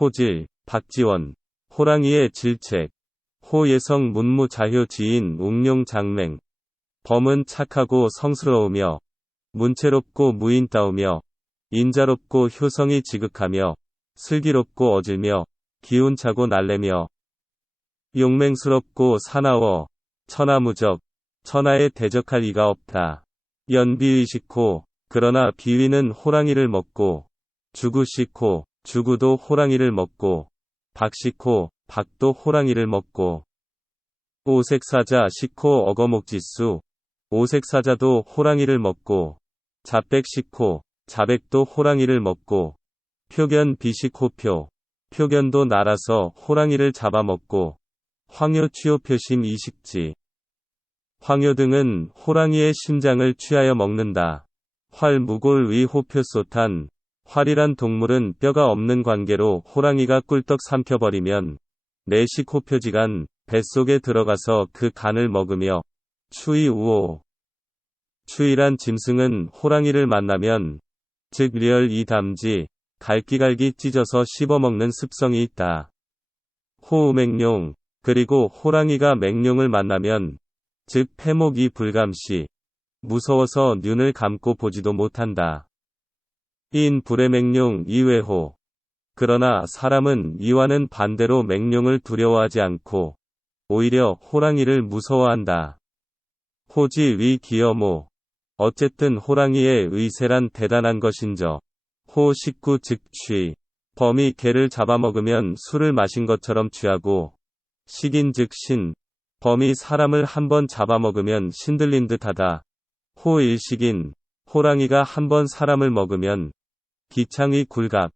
호질, 박지원. 호랑이의 질책. 호예성 문무자효 지인 웅룡장맹. 범은 착하고 성스러우며 문채롭고 무인다우며 인자롭고 효성이 지극하며 슬기롭고 어질며 기운차고 날래며 용맹스럽고 사나워 천하무적 천하에 대적할 이가 없다. 연비의식호. 그러나 비위는 호랑이를 먹고 주구식호. 주구도 호랑이를 먹고 박식호. 박도 호랑이를 먹고 오색사자 식호 어거목지수. 오색사자도 호랑이를 먹고 자백식호. 자백도 호랑이를 먹고 표견 비식호표. 표견도 날아서 호랑이를 잡아먹고 황효 취호표심 이식지. 황효 등은 호랑이의 심장을 취하여 먹는다. 활 무골 위 호표소탄. 활이란 동물은 뼈가 없는 관계로 호랑이가 꿀떡 삼켜버리면 내식 호표지간 뱃속에 들어가서 그 간을 먹으며 추위 우오. 추위란 짐승은 호랑이를 만나면 즉 리얼 이 담지 갈기갈기 찢어서 씹어먹는 습성이 있다. 호우맹룡. 그리고 호랑이가 맹룡을 만나면 즉 패목이 불감시 무서워서 눈을 감고 보지도 못한다. 인 불의 맹룡 이외호. 그러나 사람은 이와는 반대로 맹룡을 두려워하지 않고 오히려 호랑이를 무서워한다. 호지 위 기여모. 어쨌든 호랑이의 의세란 대단한 것인저. 호 식구 즉 취. 범이 개를 잡아먹으면 술을 마신 것처럼 취하고 식인 즉 신. 범이 사람을 한번 잡아먹으면 신들린 듯하다. 호 일식인. 호랑이가 한번 사람을 먹으면 기창의 굴각.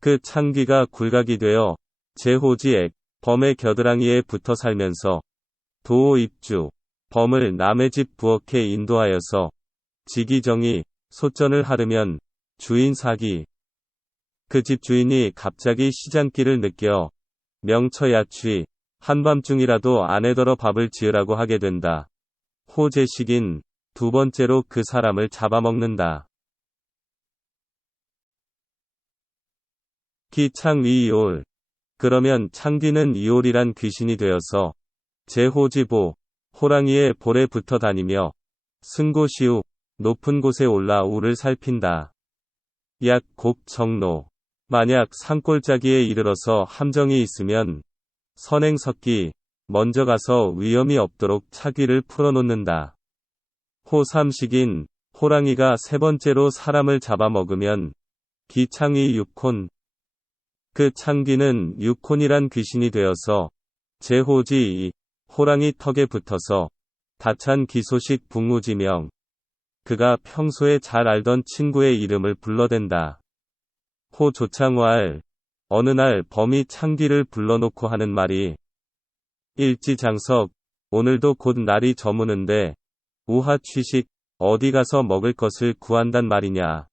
그 창귀가 굴각이 되어 제호지액. 범의 겨드랑이에 붙어 살면서 도호 입주. 범을 남의 집 부엌에 인도하여서 지기정이 소전을 하르면 주인 사기. 그 집 주인이 갑자기 시장기를 느껴 명처야취. 한밤중이라도 아내더러 밥을 지으라고 하게 된다. 호제식인. 두 번째로 그 사람을 잡아먹는다. 기창위이올. 그러면 창귀는 이올이란 귀신이 되어서 제호지보. 호랑이의 볼에 붙어 다니며 승고시우. 높은 곳에 올라 우를 살핀다. 약 곡정로. 만약 산골짜기에 이르러서 함정이 있으면 선행석기. 먼저 가서 위험이 없도록 차귀를 풀어놓는다. 호삼식인. 호랑이가 세 번째로 사람을 잡아먹으면 기창위 육혼. 그 창귀는 육혼이란 귀신이 되어서 제호지. 호랑이 턱에 붙어서 다찬 기소식 붕우지명. 그가 평소에 잘 알던 친구의 이름을 불러댄다. 호조창왈. 어느 날 범이 창귀를 불러놓고 하는 말이 일지장석. 오늘도 곧 날이 저무는데 우하취식. 어디 가서 먹을 것을 구한단 말이냐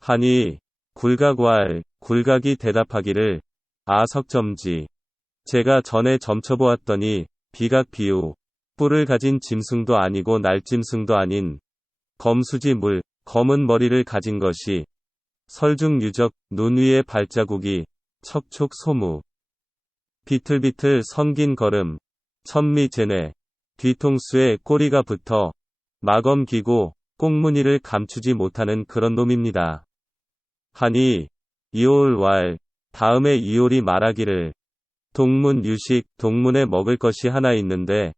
하니 굴각왈. 굴각이 대답하기를 아석점지. 제가 전에 점쳐보았더니 비각비우. 뿔을 가진 짐승도 아니고 날짐승도 아닌 검수지 물. 검은 머리를 가진 것이 설중유적. 눈 위에 발자국이 척촉 소무. 비틀비틀 섬긴 걸음. 천미제네. 뒤통수에 꼬리가 붙어 마검 기고 꽁무니를 감추지 못하는 그런 놈입니다. 하니 이올왈. 다음에 이올이 말하기를 동문 유식. 동문에 먹을 것이 하나 있는데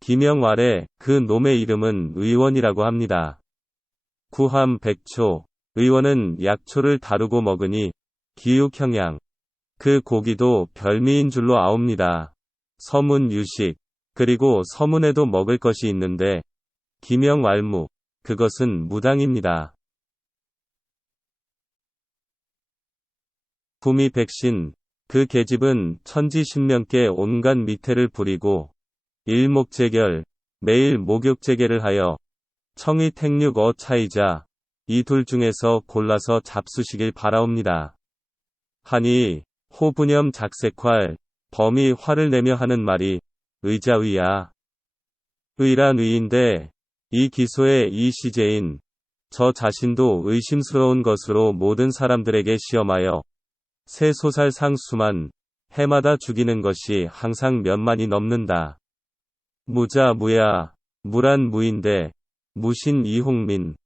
기명왈에 그 놈의 이름은 의원이라고 합니다. 구함 백초. 의원은 약초를 다루고 먹으니 기육형양. 그 고기도 별미인 줄로 아옵니다. 서문 유식. 그리고 서문에도 먹을 것이 있는데 기명왈무. 그것은 무당입니다. 구미 백신. 그 계집은 천지신명께 온갖 미태를 부리고 일목재결. 매일 목욕재개를 하여 청의 택육 차이자. 이 둘 중에서 골라서 잡수시길 바라옵니다. 하니 호분염 작색활. 범이 화를 내며 하는 말이 의자의야. 의란 의인데 이 기소의 이 시제인 저 자신도 의심스러운 것으로 모든 사람들에게 시험하여 쇠소살 상수만 해마다 죽이는 것이 항상 몇만이 넘는다. 무자 무야, 무란 무인대, 무신 이홍민.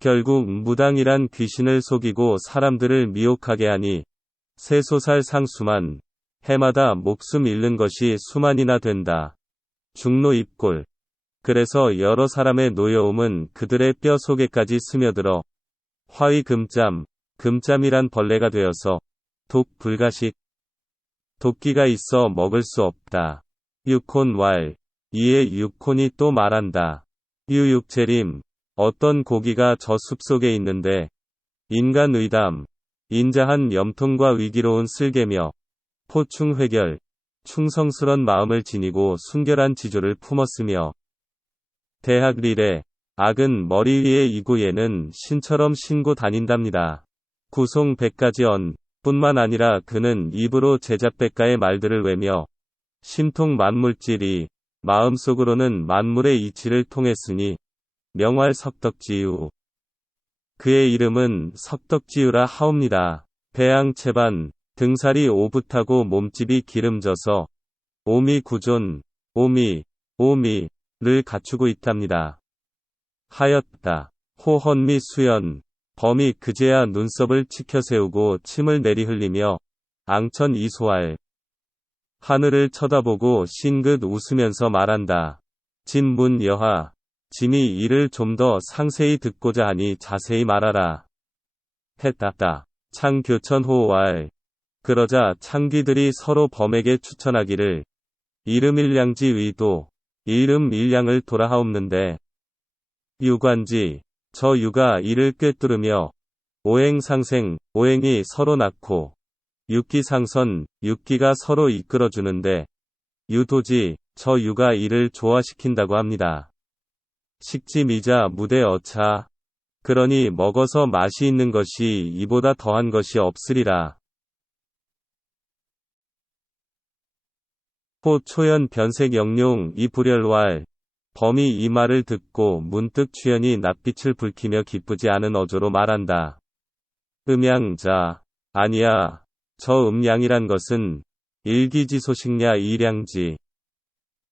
결국 무당이란 귀신을 속이고 사람들을 미혹하게 하니 쇠소살 상수만 해마다 목숨 잃는 것이 수만이나 된다. 중로 입골. 그래서 여러 사람의 노여움은 그들의 뼈 속에까지 스며들어 화위 금짬, 금짬이란 벌레가 되어서 독 불가식. 도끼가 있어 먹을 수 없다. 육혼 왈. 이에 육혼이 또 말한다. 유육재림. 어떤 고기가 저 숲속에 있는데 인간 의담, 인자한 염통과 위기로운 쓸개며 포충회결, 충성스런 마음을 지니고 순결한 지조를 품었으며 대학리래, 악은 머리 위에 이고 얘는 신처럼 신고 다닌답니다. 구송 100가지언 뿐만 아니라 그는 입으로 제자백가의 말들을 외며 심통 만물질이 마음속으로는 만물의 이치를 통했으니 명활 석덕지유. 그의 이름은 석덕지유라 하옵니다. 배양채반, 등살이 오붓하고 몸집이 기름져서 오미구존, 오미를 갖추고 있답니다. 하였다. 호헌미 수연, 범이 그제야 눈썹을 치켜 세우고 침을 내리 흘리며 앙천 이소알. 하늘을 쳐다보고 싱긋 웃으면서 말한다. 진문 여하. 짐이 이를 좀 더 상세히 듣고자 하니 자세히 말하라. 했다. 창교천호왈. 그러자 창귀들이 서로 범에게 추천하기를 이름일량지 위도, 이름일량을 돌아하옵는데 유관지, 저 유가 이를 꿰뚫으며 오행상생, 오행이 서로 낳고 육기상선, 육기가 서로 이끌어주는데 유도지, 저 유가 이를 조화시킨다고 합니다. 식지미자 무대 어차. 그러니 먹어서 맛이 있는 것이 이보다 더한 것이 없으리라. 호 초연 변색 영룡 이 불열왈. 범이 이 말을 듣고 문득 추연이 낯빛을 붉히며 기쁘지 않은 어조로 말한다. 음양자. 아니야. 저 음양이란 것은 일기지소식냐 이량지.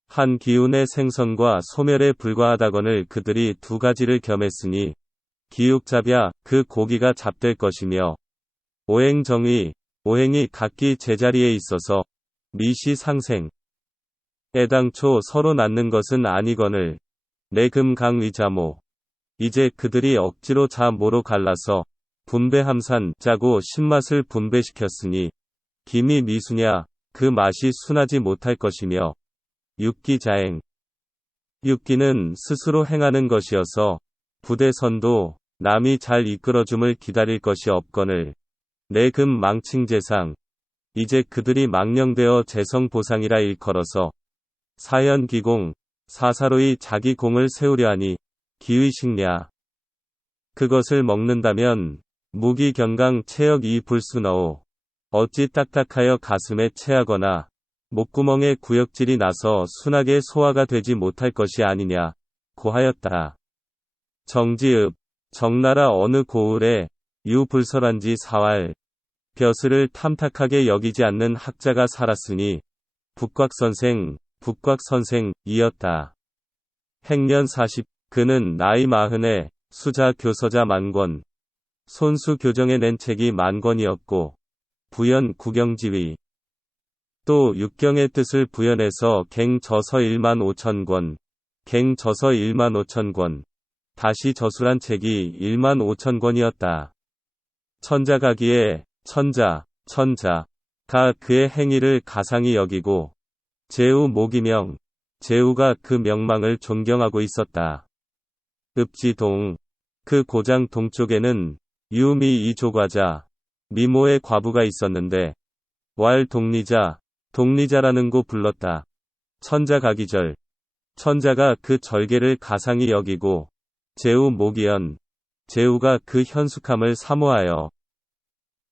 한 기운의 생선과 소멸에 불과하다거늘 그들이 두 가지를 겸했으니 기육잡야 그 고기가 잡될 것이며 오행정의, 오행이 각기 제자리에 있어서 미시상생. 애당초 서로 낳는 것은 아니거늘 내금강의자모. 이제 그들이 억지로 자모로 갈라서 분배함산 짜고 신맛을 분배시켰으니 김이 미수냐 그 맛이 순하지 못할 것이며 육기자행. 육기는 스스로 행하는 것이어서 부대선도 남이 잘 이끌어줌을 기다릴 것이 없거늘 내금 망칭재상. 이제 그들이 망령되어 재성보상이라 일컬어서 사연기공, 사사로이 자기 공을 세우려 하니 기의식냐. 그것을 먹는다면 무기경강 체역 이 불순어오. 어찌 딱딱하여 가슴에 체하거나 목구멍에 구역질이 나서 순하게 소화가 되지 못할 것이 아니냐 고하였다. 정지읍, 정나라 어느 고을에 유불설한지 사활. 벼슬을 탐탁하게 여기지 않는 학자가 살았으니 북곽선생이었다. 행년 40, 그는 나이 40에 수자 교서자 만권, 손수 교정에 낸 책이 만권이었고 부연 구경지위. 또 육경의 뜻을 부연해서 갱저서 1만 5천 권, 갱저서 1만 5천 권, 다시 저술한 책이 1만 5천 권이었다. 천자가기에 천자가 그의 행위를 가상히 여기고 제우 모기명, 제우가 그 명망을 존경하고 있었다. 읍지동, 그 고장 동쪽에는 유미 이조과자, 미모의 과부가 있었는데 왈 독리자라는 고 불렀다. 천자가기절, 천자가 그 절개를 가상히 여기고 제우 모기연, 제우가 그 현숙함을 사모하여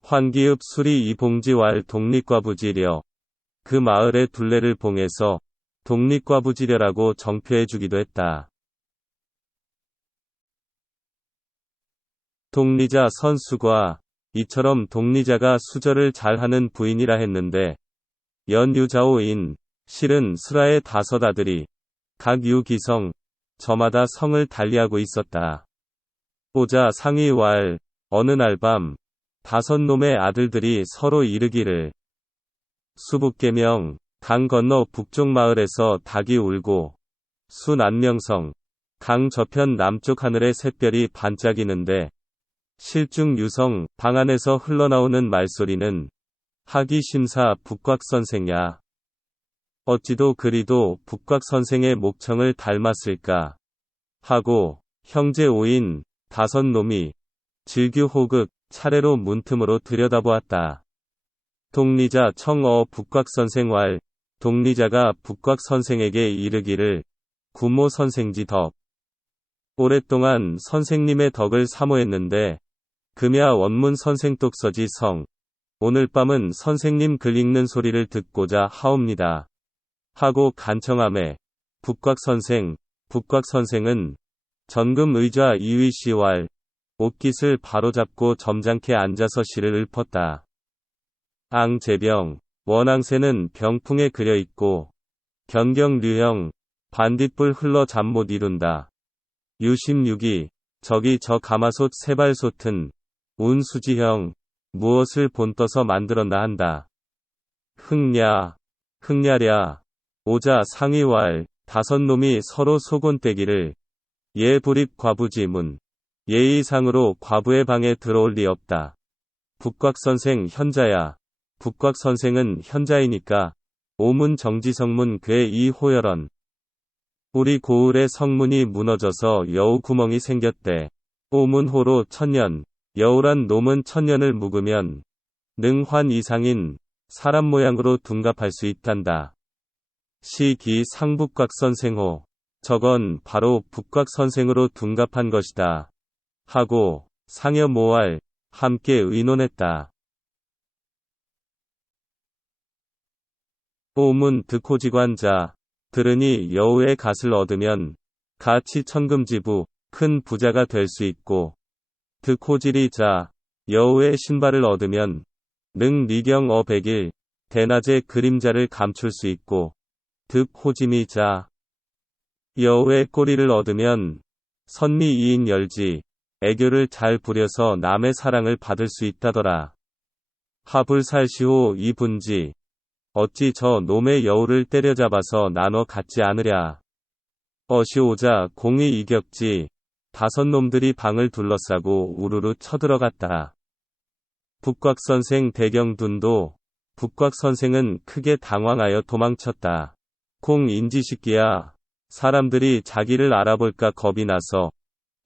환기읍 수리 이봉지 왈 독립과부지려, 그 마을의 둘레를 봉해서 독립과부지려라고 정표해주기도 했다. 독리자 선수과 이처럼 동리자가 수절을 잘하는 부인이라 했는데 연유자오인 실은 슬아의 5 아들이 각 유기성 저마다 성을 달리하고 있었다. 오자 상이왈 어느 날 밤 5 놈의 아들들이 서로 이르기를 수북계명 강 건너 북쪽 마을에서 닭이 울고 수난명성 강 저편 남쪽 하늘의 샛별이 반짝이는데 실중 유성 방 안에서 흘러나오는 말소리는 학이심사 북곽선생야. 어찌도 그리도 북곽선생의 목청을 닮았을까 하고 형제 5인 5 놈이 질규호극 차례로 문틈으로 들여다보았다. 동리자 청어 북곽선생왈 동리자가 북곽선생에게 이르기를 구모 선생지 덕. 오랫동안 선생님의 덕을 사모했는데 금야 원문 선생 똑서지 성. 오늘 밤은 선생님 글 읽는 소리를 듣고자 하옵니다. 하고 간청하매 북곽선생은 전금 의좌 이위시왈 옷깃을 바로잡고 점잖게 앉아서 시를 읊었다. 앙제병 원앙새는 병풍에 그려있고 견경류형 반딧불 흘러 잠 못 이룬다. 유심유기 저기 저 가마솥 세발솥은 운수지형 무엇을 본떠서 만들었나 한다. 흥냐랴 오자 상이왈 5 놈이 서로 소곤대기를 예 불입 과부지문 예의상으로 과부의 방에 들어올 리 없다. 북곽선생 현자야. 북곽선생은 현자이니까 오문 정지성문 괴 이호열언. 우리 고을의 성문이 무너져서 여우 구멍이 생겼대. 오문호로 천년 여우란 놈은 천년을 묵으면 능환 이상인 사람 모양으로 둔갑할 수 있단다. 시기 상북곽선생호 저건 바로 북곽선생으로 둔갑한 것이다. 하고 상여 모알 함께 의논했다. 오문 득호지관자 들으니 여우의 갓을 얻으면 가치 천금지부 큰 부자가 될 수 있고 득호지리자 여우의 신발을 얻으면 능 리경 어백일 대낮의 그림자를 감출 수 있고 득호지미자 여우의 꼬리를 얻으면 선미 이인 열지 애교를 잘 부려서 남의 사랑을 받을 수 있다더라. 하불살시호 이분지 어찌 저 놈의 여우를 때려잡아서 나눠 갖지 않으랴. 어시오자 공이 이격지 5 놈들이 방을 둘러싸고 우르르 쳐들어갔다. 북곽선생 대경둔도 북곽선생은 크게 당황하여 도망쳤다. 공인지식기야 사람들이 자기를 알아볼까 겁이 나서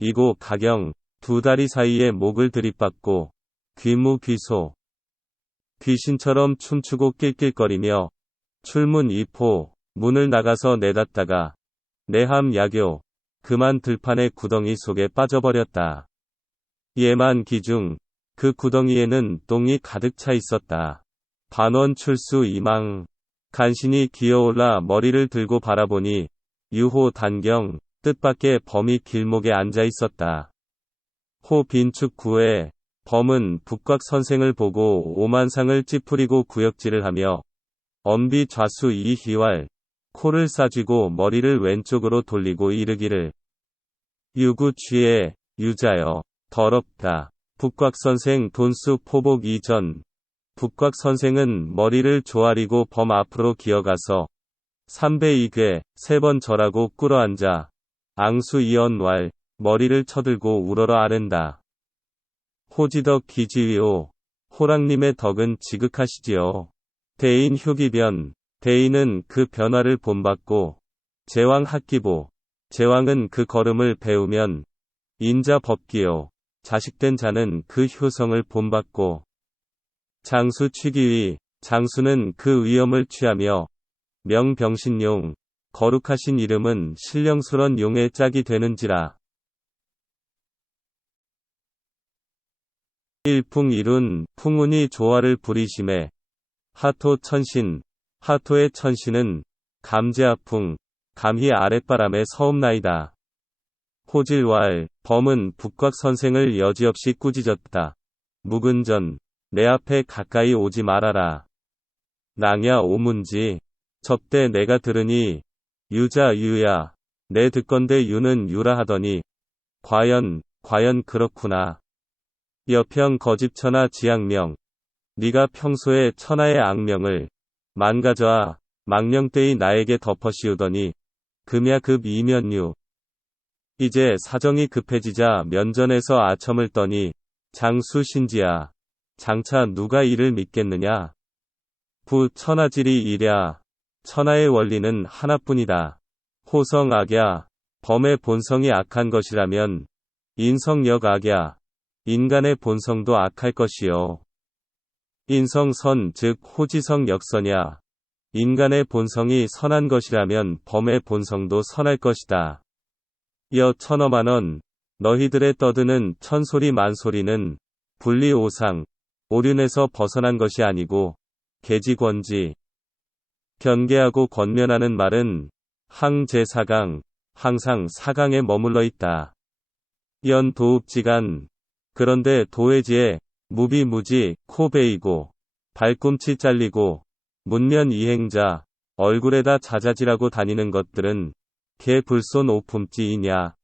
이고 가경 2 다리 사이에 목을 들이받고 귀무귀소 귀신처럼 춤추고 낄낄거리며 출문 2포 문을 나가서 내닫다가 내함 야교 그만 들판의 구덩이 속에 빠져버렸다. 예만 기중 그 구덩이에는 똥이 가득 차 있었다. 반원 출수 이망 간신히 기어올라 머리를 들고 바라보니 유호 단경 뜻밖의 범이 길목에 앉아 있었다. 호 빈축 구에 범은 북곽선생을 보고 오만상을 찌푸리고 구역질을 하며 엄비 좌수 이희왈 코를 싸쥐고 머리를 왼쪽으로 돌리고 이르기를 유구취에 유자여 더럽다. 북곽선생 돈수 포복 이전 북곽선생은 머리를 조아리고 범 앞으로 기어가서 3배2궤 3번 절하고 꿇어앉아 앙수이언왈 머리를 쳐들고 우러러 아른다. 호지덕 기지위오 호랑님의 덕은 지극하시지요. 대인 효기변 대인은 그 변화를 본받고 제왕 학기보 제왕은 그 걸음을 배우면 인자 법기요 자식된 자는 그 효성을 본받고 장수 취기위 장수는 그 위엄을 취하며 명병신용 거룩하신 이름은 신령스런 용의 짝이 되는지라. 일풍일운 풍운이 조화를 부리심에 하토 천신 하토의 천신은 감제아풍 감희 아랫바람에 서옵나이다. 호질왈 범은 북곽선생을 여지없이 꾸짖었다. 무근전, 내 앞에 가까이 오지 말아라. 낭야 오문지, 접대 내가 들으니, 유자 유야, 내 듣건대 유는 유라 하더니, 과연 그렇구나. 여평 거집천하 지악명, 네가 평소에 천하의 악명을 만가져아 망령되이 나에게 덮어씌우더니 금야급 이면유. 이제 사정이 급해지자 면전에서 아첨을 떠니 장수 신지야. 장차 누가 이를 믿겠느냐. 부 천하질이 이랴. 천하의 원리는 하나뿐이다. 호성 악야. 범의 본성이 악한 것이라면 인성역 악야. 인간의 본성도 악할 것이요. 인성선 즉 호지성 역선야. 인간의 본성이 선한 것이라면 범의 본성도 선할 것이다. 여 천어만원. 너희들의 떠드는 천소리 만소리는 분리오상, 오륜에서 벗어난 것이 아니고 계지권지. 견계하고 권면하는 말은 항제사강, 항상 사강에 머물러 있다. 연 도읍지간. 그런데 도회지에 무비무지, 코 베이고, 발꿈치 잘리고, 문면 이행자, 얼굴에다 자자질하고 다니는 것들은 개불손 오품지이냐.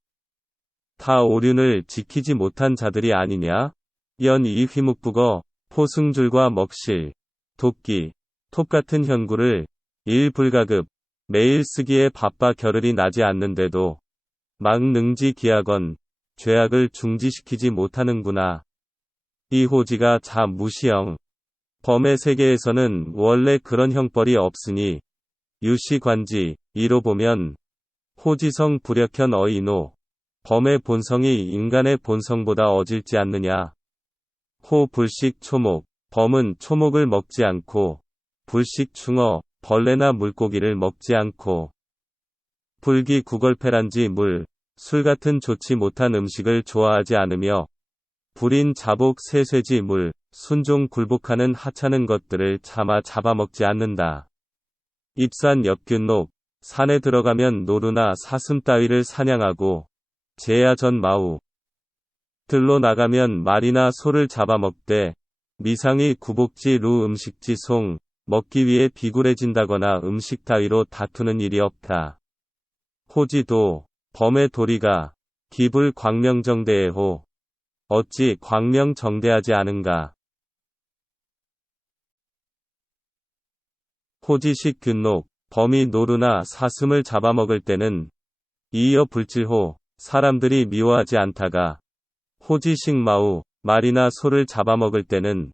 다 오륜을 지키지 못한 자들이 아니냐. 연 이 휘묵부거, 포승줄과 먹실, 도끼, 톱 같은 현구를 일불가급, 매일 쓰기에 바빠 겨를이 나지 않는데도 막 능지기하건 죄악을 중지시키지 못하는구나. 이 호지가 자 무시형. 범의 세계에서는 원래 그런 형벌이 없으니 유시관지 이로 보면 호지성 불역현 어이노. 범의 본성이 인간의 본성보다 어질지 않느냐. 호 불식 초목. 범은 초목을 먹지 않고 불식 충어, 벌레나 물고기를 먹지 않고 불기 구걸패란지 물, 술 같은 좋지 못한 음식을 좋아하지 않으며 불인 자복 세쇠지 물, 순종 굴복하는 하찮은 것들을 차마 잡아먹지 않는다. 입산 엽균록. 산에 들어가면 노루나 사슴 따위를 사냥하고 제야전 마우. 들로 나가면 말이나 소를 잡아먹되 미상이 구복지 루 음식지 송, 먹기 위해 비굴해진다거나 음식 따위로 다투는 일이 없다. 호지도, 범의 도리가, 기불 광명정대의 호. 어찌 광명정대하지 않은가. 호지식 균록. 범이 노루나 사슴을 잡아먹을 때는 이어 불질호, 사람들이 미워하지 않다가 호지식 마우, 말이나 소를 잡아먹을 때는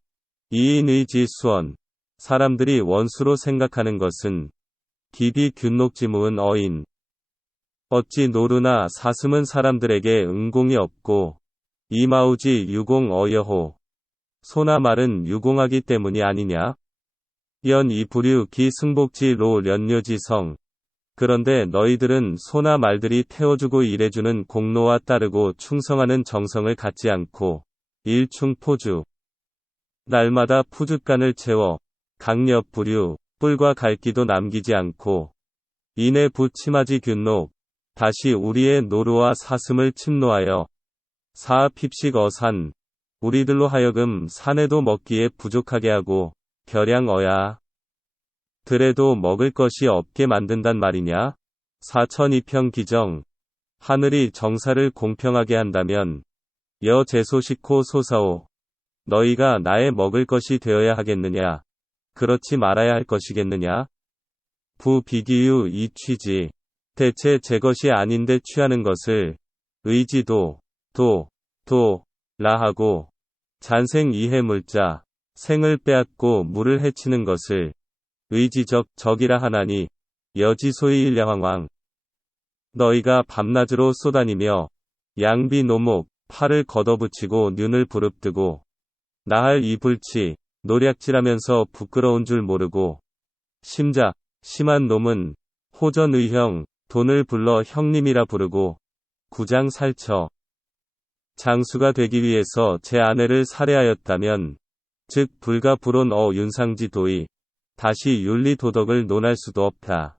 이인의 지수원, 사람들이 원수로 생각하는 것은 기비 균록지무은 어인. 어찌 노루나 사슴은 사람들에게 응공이 없고 이마우지 유공 어여호. 소나 말은 유공하기 때문이 아니냐. 연 이부류 기 승복지 로 련료지성. 그런데 너희들은 소나 말들이 태워주고 일해주는 공로와 따르고 충성하는 정성을 갖지 않고 일충포주. 날마다 푸줏간을 채워 강력 부류, 뿔과 갈기도 남기지 않고 이내 부치마지 균록. 다시 우리의 노루와 사슴을 침노하여 사핍식 어산. 우리들로 하여금 산에도 먹기에 부족하게 하고 결양어야. 들에도 먹을 것이 없게 만든단 말이냐. 사천이평 기정. 하늘이 정사를 공평하게 한다면 여제소식호 소사오. 너희가 나의 먹을 것이 되어야 하겠느냐. 그렇지 말아야 할 것이겠느냐. 부비기유 이 취지. 대체 제 것이 아닌데 취하는 것을 의지도 라 하고 잔생 이해물자. 생을 빼앗고 물을 해치는 것을 의지적 적이라 하나니 여지소이 일야황왕. 너희가 밤낮으로 쏘다니며 양비 노목, 팔을 걷어붙이고 눈을 부릅뜨고 나할 이불치, 노략질하면서 부끄러운 줄 모르고 심한 놈은 호전의형, 돈을 불러 형님이라 부르고 구장살처. 장수가 되기 위해서 제 아내를 살해하였다면 즉 불가 불온 윤상지 도의. 다시 윤리 도덕을 논할 수도 없다.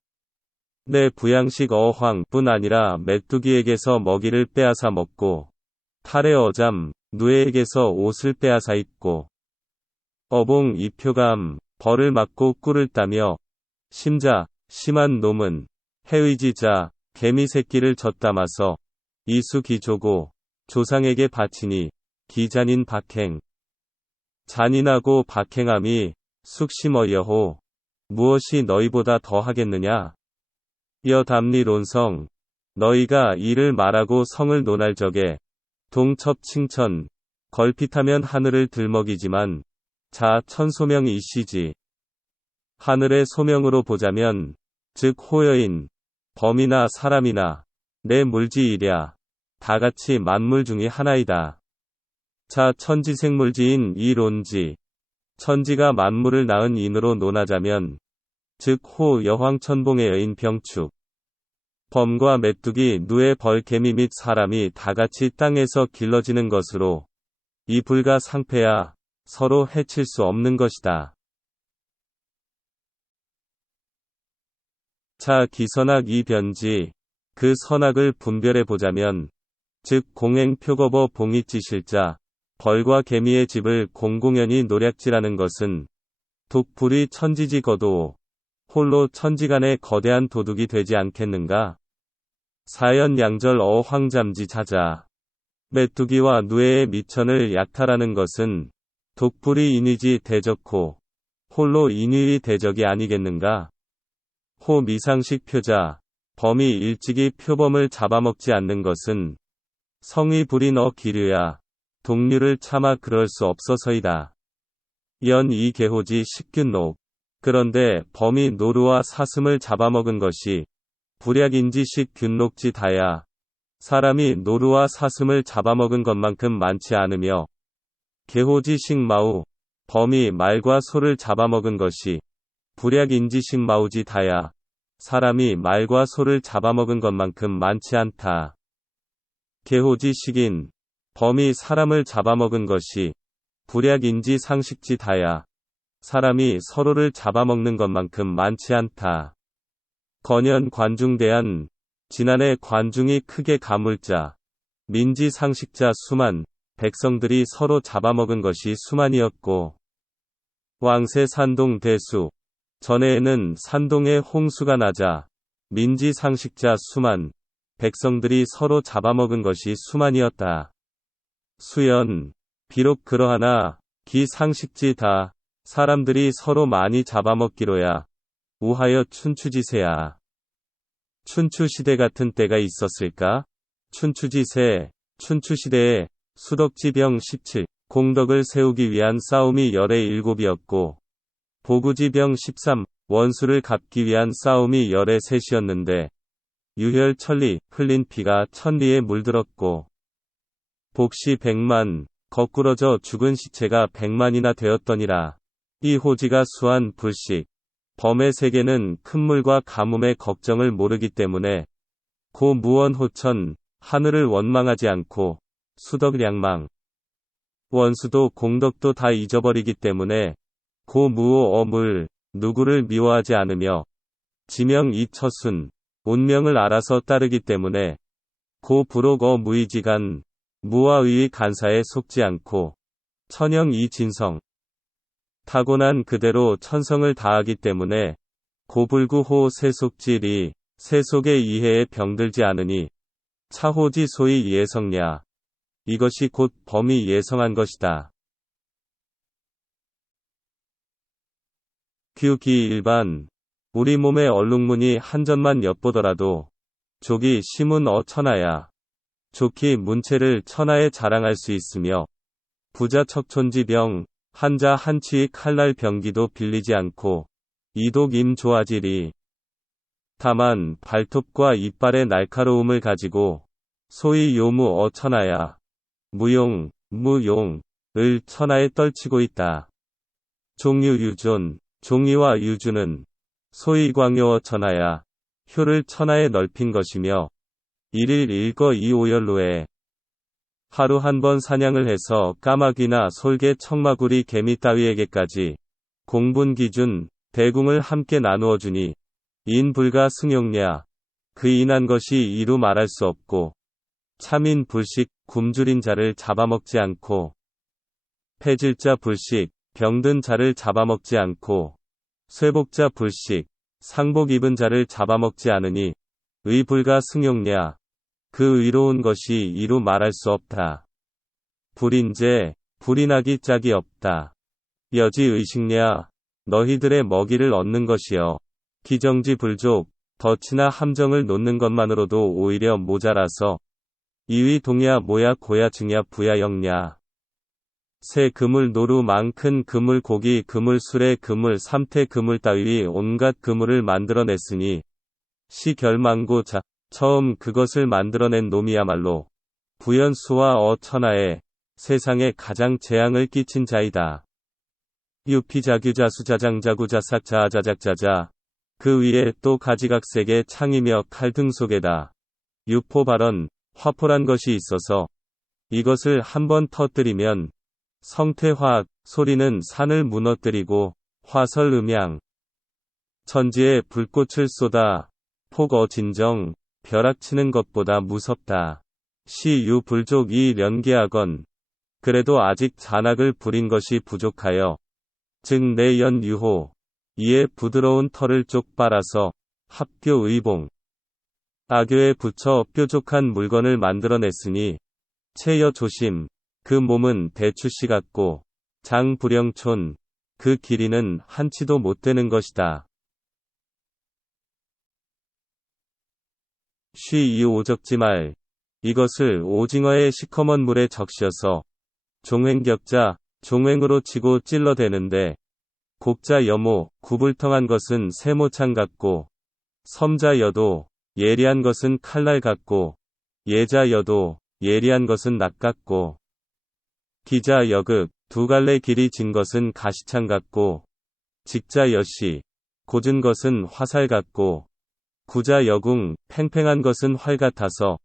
내 부양식 어황뿐 아니라 메뚜기에게서 먹이를 빼앗아 먹고 탈의 어잠, 누에에게서 옷을 빼앗아 입고, 어봉 이표감, 벌을 맞고 꿀을 따며, 심자, 심한 놈은, 해의지자, 개미 새끼를 젖담아서, 이수기조고, 조상에게 바치니, 기잔인 박행. 잔인하고 박행함이, 숙심어여호. 무엇이 너희보다 더 하겠느냐? 여담리론성. 너희가 이를 말하고 성을 논할 적에, 동첩칭천, 걸핏하면 하늘을 들먹이지만, 자 천소명 이시지. 하늘의 소명으로 보자면, 즉 호여인, 범이나 사람이나, 내 물지이랴. 다같이 만물 중의 하나이다. 자 천지생물지인 이 론지. 천지가 만물을 낳은 인으로 논하자면, 즉 호 여황천봉의 여인 병축. 범과 메뚜기, 누에, 벌, 개미 및 사람이 다같이 땅에서 길러지는 것으로, 이 불가 상패야, 서로 해칠 수 없는 것이다. 자 기선악 이변지. 그 선악을 분별해 보자면, 즉 공행 표거버 봉이찌실자, 벌과 개미의 집을 공공연히 노략질하는 것은, 독불이 천지지 거도, 홀로 천지간의 거대한 도둑이 되지 않겠는가? 사연양절 어황잠지 자자. 메뚜기와 누에의 미천을 약탈하는 것은, 독불이 인위지 대적호, 홀로 인위의 대적이 아니겠는가? 호 미상식 표자. 범이 일찍이 표범을 잡아먹지 않는 것은, 성의 불인 기류야. 동류를 참아 그럴 수 없어서이다. 연 이 개호지 식균록. 그런데 범이 노루와 사슴을 잡아먹은 것이 불약인지 식균록지 다야. 사람이 노루와 사슴을 잡아먹은 것만큼 많지 않으며, 개호지 식마우. 범이 말과 소를 잡아먹은 것이 불약인지 식마우지 다야. 사람이 말과 소를 잡아먹은 것만큼 많지 않다. 개호지 식인. 범이 사람을 잡아먹은 것이 불약인지 상식지 다야. 사람이 서로를 잡아먹는 것만큼 많지 않다. 건연 관중대한. 지난해 관중이 크게 가물자. 민지 상식자 수만. 백성들이 서로 잡아먹은 것이 수만이었고. 왕세 산동 대수. 전해에는 산동에 홍수가 나자. 민지 상식자 수만. 백성들이 서로 잡아먹은 것이 수만이었다. 수연. 비록 그러하나, 기 상식지 다. 사람들이 서로 많이 잡아먹기로야. 우하여 춘추지세야. 춘추시대 같은 때가 있었을까? 춘추지세. 춘추시대에 수덕지병 17, 공덕을 세우기 위한 싸움이 열의 7이었고, 보구지병 13, 원수를 갚기 위한 싸움이 열의 3이었는데, 유혈천리, 흘린 피가 천리에 물들었고, 복시 100만, 거꾸러져 죽은 시체가 100만이나 되었더니라. 이 호지가 수한 불식. 범의 세계는 큰 물과 가뭄의 걱정을 모르기 때문에, 고 무원 호천, 하늘을 원망하지 않고, 수덕량망. 원수도 공덕도 다 잊어버리기 때문에, 고 무오 어물, 누구를 미워하지 않으며, 지명 이처순, 운명을 알아서 따르기 때문에, 고 부록 무의지간, 무와 의의 간사에 속지 않고, 천영 이진성. 타고난 그대로 천성을 다하기 때문에, 고불구호 세속지리, 세속의 이해에 병들지 않으니, 차호지 소위 예성냐. 이것이 곧 범이 예성한 것이다. 규기 일반. 우리 몸의 얼룩무늬 한 점만 엿보더라도, 족이 심은 천하야. 족히 문체를 천하에 자랑할 수 있으며, 부자 척촌지병, 한자 한치의 칼날 병기도 빌리지 않고, 이독 임조아지리. 다만 발톱과 이빨의 날카로움을 가지고, 소위 요무 천하야. 무용, 무용, 을 천하에 떨치고 있다. 종유 유존. 종이와 유주는 소위 광요 천하야. 효를 천하에 넓힌 것이며, 일일 일거 이오열로에 하루 한 번 사냥을 해서 까마귀나 솔개 청마구리 개미 따위에게까지 공분 기준 대궁을 함께 나누어 주니 인불가 승용냐. 그 인한 것이 이루 말할 수 없고 참인 불식 굶주린 자를 잡아먹지 않고 폐질자 불식, 병든 자를 잡아먹지 않고 쇠복자 불식, 상복 입은 자를 잡아먹지 않으니 의불가 승용냐. 그 의로운 것이 이루 말할 수 없다. 불인제, 불인하기 짝이 없다. 여지 의식냐. 너희들의 먹이를 얻는 것이여. 기정지 불족, 덫이나 함정을 놓는 것만으로도 오히려 모자라서 이위 동야 모야 고야 증야 부야 영냐. 새 그물 노루 많큰 그물 고기 그물 수레 그물 삼태 그물 따위 온갖 그물을 만들어냈으니 시 결망고 자 처음 그것을 만들어낸 놈이야말로 부연수와 어천하에 세상에 가장 재앙을 끼친 자이다. 유피자규자수자장자구자삭자아자작자자 그 위에 또 가지각색의 창이며 칼등 속에다 유포 발언 화포란 것이 있어서 이것을 한번 터뜨리면 성태화학 소리는 산을 무너뜨리고 화설 음양 천지에 불꽃을 쏟아 폭어 진정 벼락치는 것보다 무섭다. 시유 불족 이 연기하건 그래도 아직 잔악을 부린 것이 부족하여 즉 내연 유호 이에 부드러운 털을 쪽 빨아서 합교 의봉 악교에 붙여 뾰족한 물건을 만들어냈으니 체여 조심 그 몸은 대추씨 같고 장 불영촌 그 길이는 한치도 못 되는 것이다. 이 오적지 말 이것을 오징어의 시커먼 물에 적셔서 종횡격자 종횡으로 치고 찔러대는데 곡자 여모 구불텅한 것은 세모창 같고 섬자 여도 예리한 것은 칼날 같고 예자 여도 예리한 것은 낙 같고 기자 여극 두 갈래 길이 진 것은 가시창 같고 직자 여시 고준 것은 화살 같고 구자 여궁 팽팽한 것은 활 같아서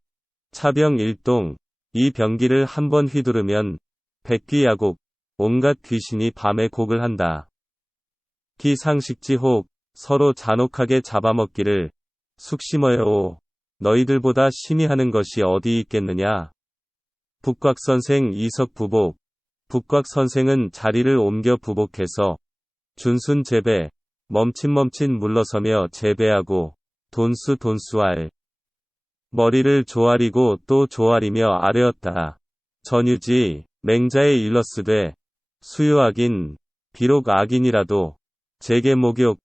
차병 일동 이 병기를 한번 휘두르면 백귀야곡 온갖 귀신이 밤에 곡을 한다. 기상식지혹 서로 잔혹하게 잡아먹기를 숙심어요. 너희들보다 심히 하는 것이 어디 있겠느냐. 북곽선생 이석부복 북곽선생은 자리를 옮겨 부복해서 준순 재배 멈칫멈칫 물러서며 재배하고 돈수알 머리를 조아리고 또 조아리며 아뢰었다. 전유지 맹자에 일렀으되 수유악인 비록 악인이라도 재계 목욕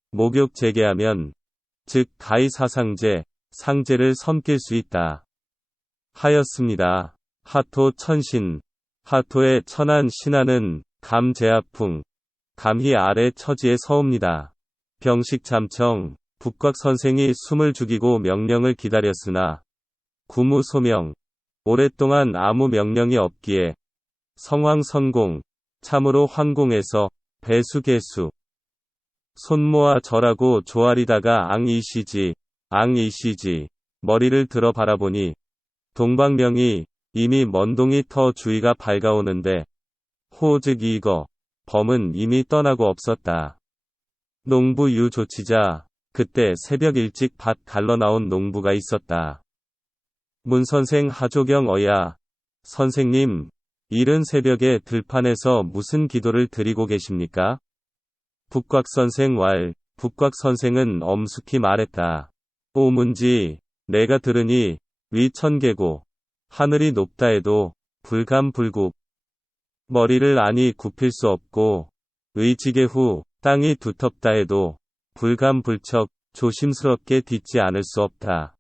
재계하면 즉 가히 사상제 상제를 섬길 수 있다. 하였습니다. 하토 천신 하토의 천한 신하는 감제아풍 감히 아래 처지에 서옵니다. 병식잠청 북곽선생이 숨을 죽이고 명령을 기다렸으나 구무소명 오랫동안 아무 명령이 없기에 성황선공 참으로 황공에서 배수개수 손모아 절하고 조아리다가 앙이시지 머리를 들어 바라보니 동방명이 이미 먼동이 터 주위가 밝아오는데 호즉 이거 범은 이미 떠나고 없었다. 농부 유 조치자 그때 새벽 일찍 밭 갈러 나온 농부가 있었다. 문선생 하조경 어야 선생님 이른 새벽에 들판에서 무슨 기도를 드리고 계십니까? 북곽선생 북곽선생은 엄숙히 말했다. 오문지 내가 들으니 위 천계고 하늘이 높다 해도 불감불국 머리를 아니 굽힐 수 없고 의지계 후 땅이 두텁다 해도 불감불척 조심스럽게 딛지 않을 수 없다.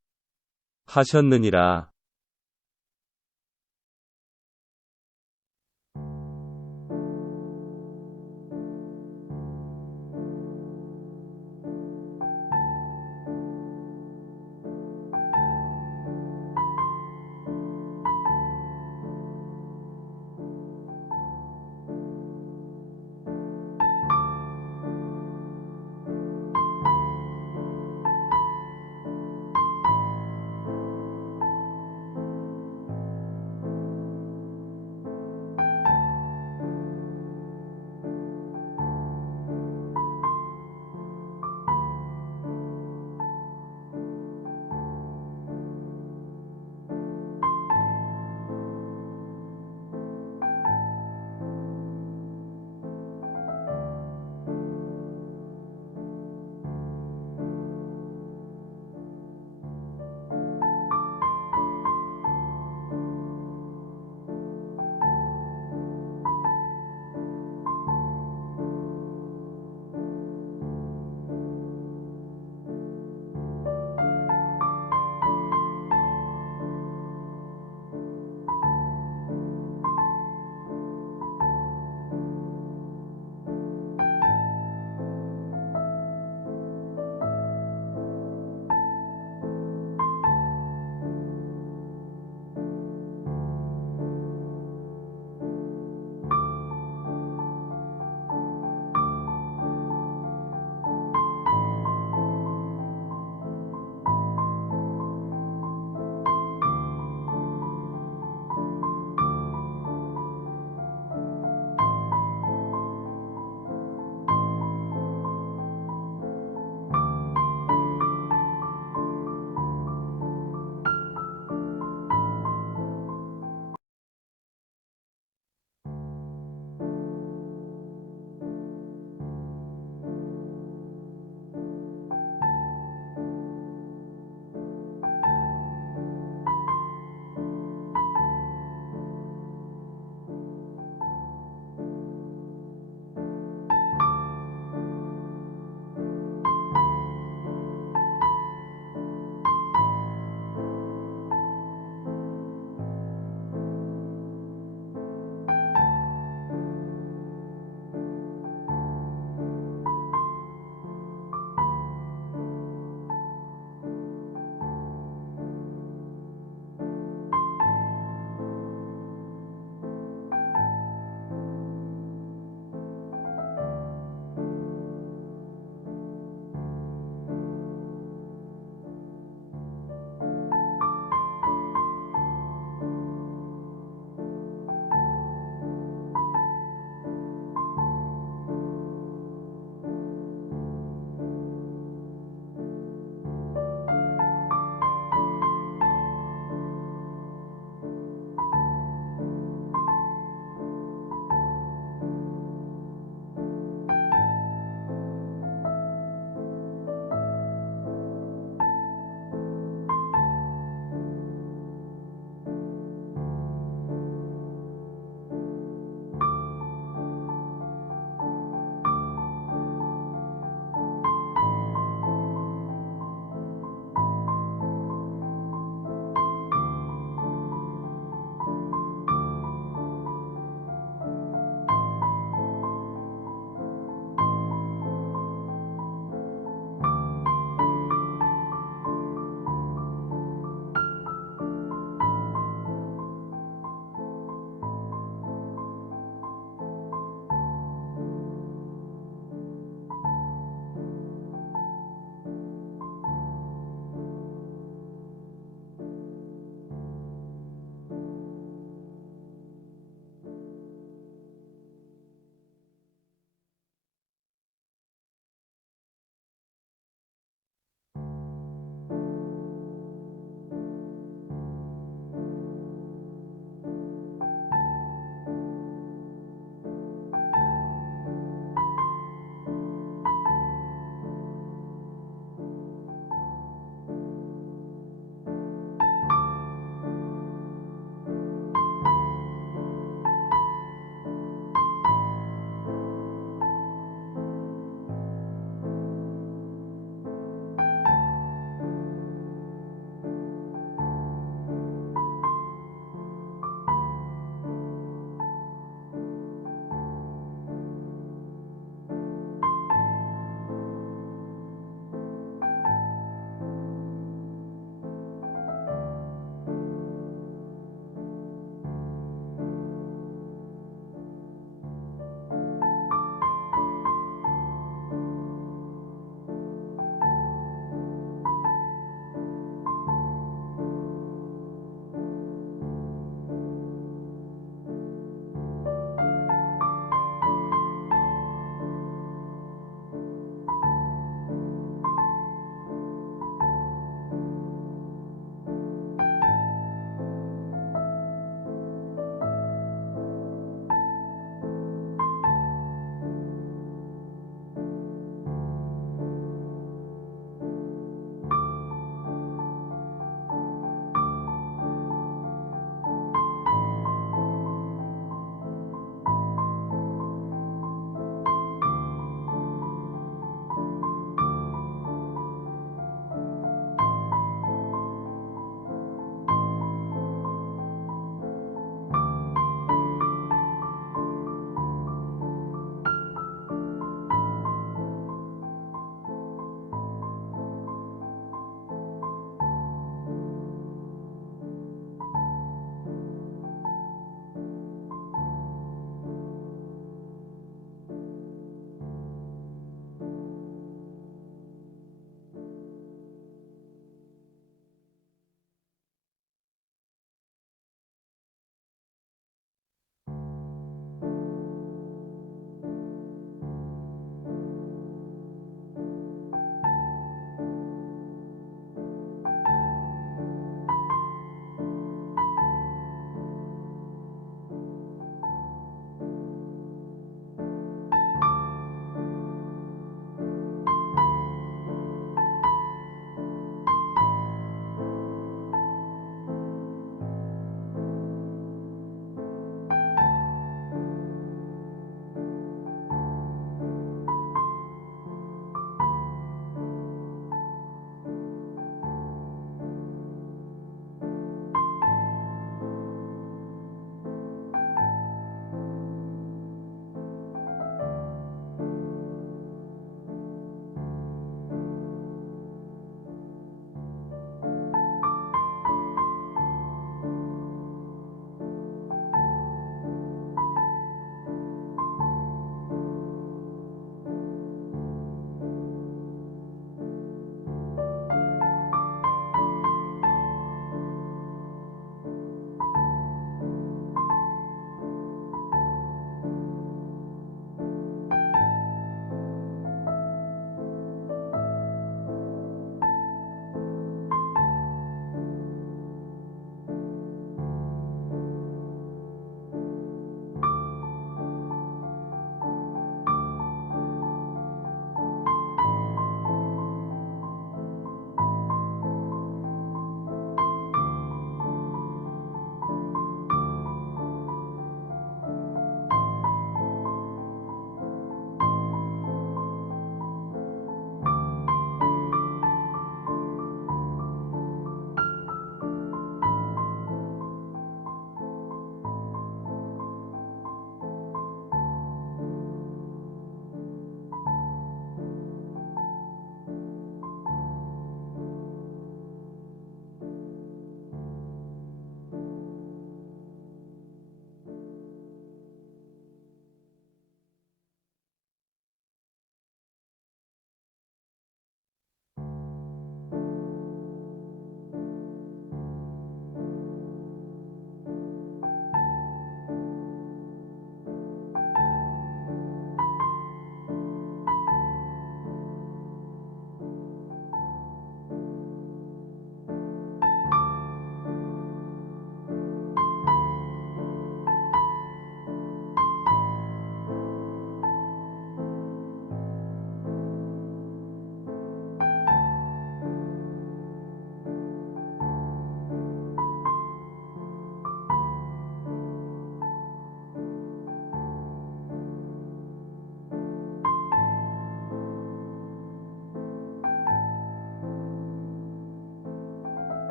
하셨느니라.